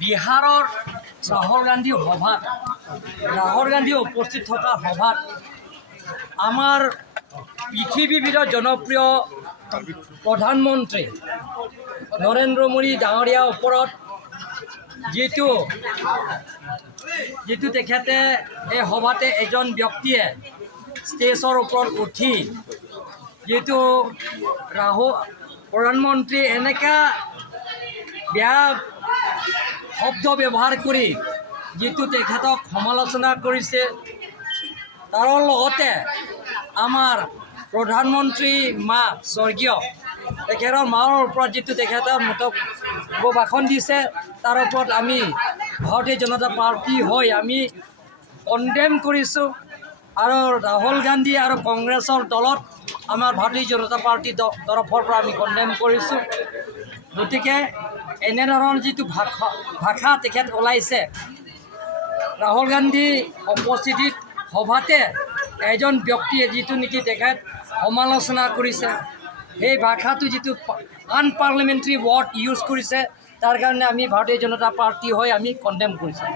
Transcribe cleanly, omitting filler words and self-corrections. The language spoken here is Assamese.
বিহাৰৰ ৰাহুল গান্ধী উপস্থিত থকা সভাত আমাৰ পৃথিৱীৰ জনপ্ৰিয় প্ৰধানমন্ত্ৰী নৰেন্দ্ৰ মোদী ডাঙৰীয়াৰ ওপৰত যিটো তেখেতে এই সভাতে এজন ব্যক্তিয়ে ষ্টেজৰ ওপৰত উঠি যিটো প্ৰধানমন্ত্ৰী এনেকা বেয়া শব্দ ব্যৱহাৰ কৰি যিটো তেখেতক সমালোচনা কৰিছে, তাৰ লগতে আমাৰ প্ৰধানমন্ত্ৰী মা স্বৰ্গীয় তেখেতৰ মাৰ ওপৰত যিটো তেখেতৰ ভাষণ দিছে, তাৰ ওপৰত আমি ভাৰতীয় জনতা পাৰ্টি হৈ আমি কণ্ডেম কৰিছোঁ। আৰু ৰাহুল গান্ধী আৰু কংগ্ৰেছৰ দলত আমাৰ ভাৰতীয় জনতা পাৰ্টিৰ তৰফৰ পৰা আমি কণ্ডেম কৰিছোঁ। গতিকে এনেধৰণৰ যিটো ভাষা তেখেত ওলাইছে, ৰাহুল গান্ধী উপস্থিতিত সভাতে এজন ব্যক্তিয়ে যিটো নেকি তেখেত সমালোচনা কৰিছে, সেই ভাষাটো যিটো আনপাৰ্লিমেণ্টাৰী ৱৰ্ড ইউজ কৰিছে, তাৰ কাৰণে আমি ভাৰতীয় জনতা পাৰ্টি হৈ আমি কণ্ডেম কৰিছোঁ।